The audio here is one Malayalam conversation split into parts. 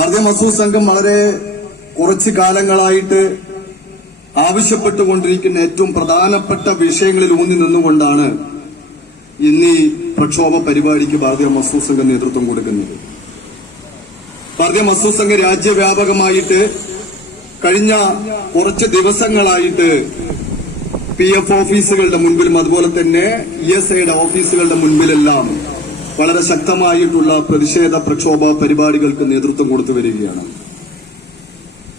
ഭാരതീയ മസൂദ് സംഘം വളരെ കുറച്ച് കാലങ്ങളായിട്ട് ആവശ്യപ്പെട്ടുകൊണ്ടിരിക്കുന്ന ഏറ്റവും പ്രധാനപ്പെട്ട വിഷയങ്ങളിൽ ഊന്നി നിന്നുകൊണ്ടാണ് ഇന്ന് ഈ പ്രക്ഷോഭ പരിപാടിക്ക് ഭാരതീയ മസൂദ് സംഘം നേതൃത്വം കൊടുക്കുന്നത്. ഭാരതീയ മസൂദ് സംഘം രാജ്യവ്യാപകമായിട്ട് കഴിഞ്ഞ കുറച്ച് ദിവസങ്ങളായിട്ട് പി എഫ് ഓഫീസുകളുടെ മുൻപിലും അതുപോലെ തന്നെ ഇ എസ് ഐയുടെ ഓഫീസുകളുടെ മുൻപിലെല്ലാം വളരെ ശക്തമായിട്ടുള്ള പ്രതിഷേധ പ്രക്ഷോഭ പരിപാടികൾക്ക് നേതൃത്വം കൊടുത്തു വരികയാണ്.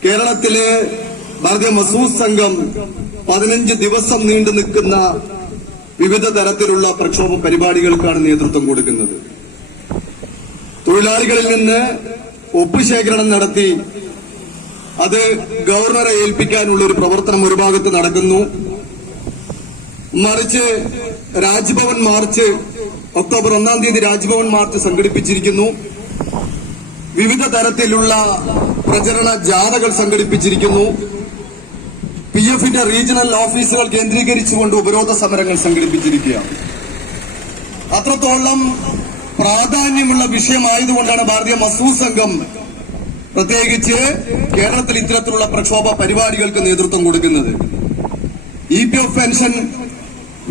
കേരളത്തിലെ ഭാരതീയ മസൂർ സംഘം പതിനഞ്ച് ദിവസം നീണ്ടു നിൽക്കുന്ന വിവിധ തരത്തിലുള്ള പ്രക്ഷോഭ പരിപാടികൾക്കാണ് നേതൃത്വം കൊടുക്കുന്നത്. തൊഴിലാളികളിൽ നിന്ന് ഒപ്പുശേഖരണം നടത്തി അത് ഗവർണറെ ഏൽപ്പിക്കാനുള്ള ഒരു പ്രവർത്തനം ഒരു ഭാഗത്ത് നടക്കുന്നു. മറിച്ച് രാജ്ഭവൻ മാർച്ച് ഒക്ടോബർ ഒന്നാം തീയതി രാജ്ഭവൻ മാർച്ച് സംഘടിപ്പിച്ചിരിക്കുന്നു. വിവിധ തരത്തിലുള്ള പ്രചരണ ജാഥകൾ സംഘടിപ്പിച്ചിരിക്കുന്നു. പി എഫിന്റെ റീജിയണൽ ഓഫീസുകൾ കേന്ദ്രീകരിച്ചുകൊണ്ട് ഉപരോധ സമരങ്ങൾ സംഘടിപ്പിച്ചിരിക്കുകയാണ്. അത്രത്തോളം പ്രാധാന്യമുള്ള വിഷയമായതുകൊണ്ടാണ് ഭാരതീയ മസൂർ സംഘം പ്രത്യേകിച്ച് കേരളത്തിൽ ഇത്തരത്തിലുള്ള പ്രക്ഷോഭ പരിപാടികൾക്ക് നേതൃത്വം കൊടുക്കുന്നത്. E P F pension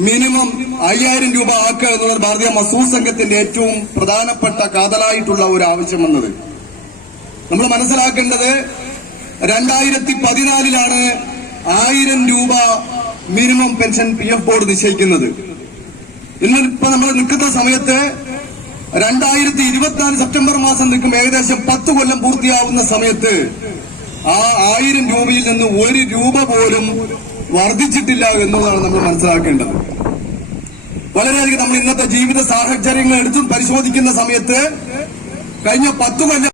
minimum അയ്യായിരം രൂപ ആക്കുക എന്നുള്ളത് ഭാരതീയ മസൂർ സംഘത്തിന്റെ ഏറ്റവും പ്രധാനപ്പെട്ട കാതലായിട്ടുള്ള ഒരു ആവശ്യം വന്നത്. നമ്മൾ മനസ്സിലാക്കേണ്ടത് രണ്ടായിരത്തി പതിനാലിലാണ് ആയിരം രൂപ minimum pension P F board നിശ്ചയിക്കുന്നത്. ഇന്നിപ്പോ നമ്മൾ നിൽക്കുന്ന സമയത്ത് രണ്ടായിരത്തി ഇരുപത്തിനാല് സെപ്റ്റംബർ മാസം നിൽക്കും ഏകദേശം പത്ത് കൊല്ലം പൂർത്തിയാവുന്ന സമയത്ത് ആ ആയിരം രൂപയിൽ നിന്ന് ഒരു രൂപ പോലും വർദ്ധിച്ചിട്ടില്ല എന്നതാണ് നമ്മൾ മനസ്സിലാക്കേണ്ടത്. വളരെയധികം നമ്മൾ ഇന്നത്തെ ജീവിത സാഹചര്യങ്ങൾ എടുത്തും പരിശോധിക്കുന്ന സമയത്ത് കഴിഞ്ഞ പത്ത് കൊല്ലം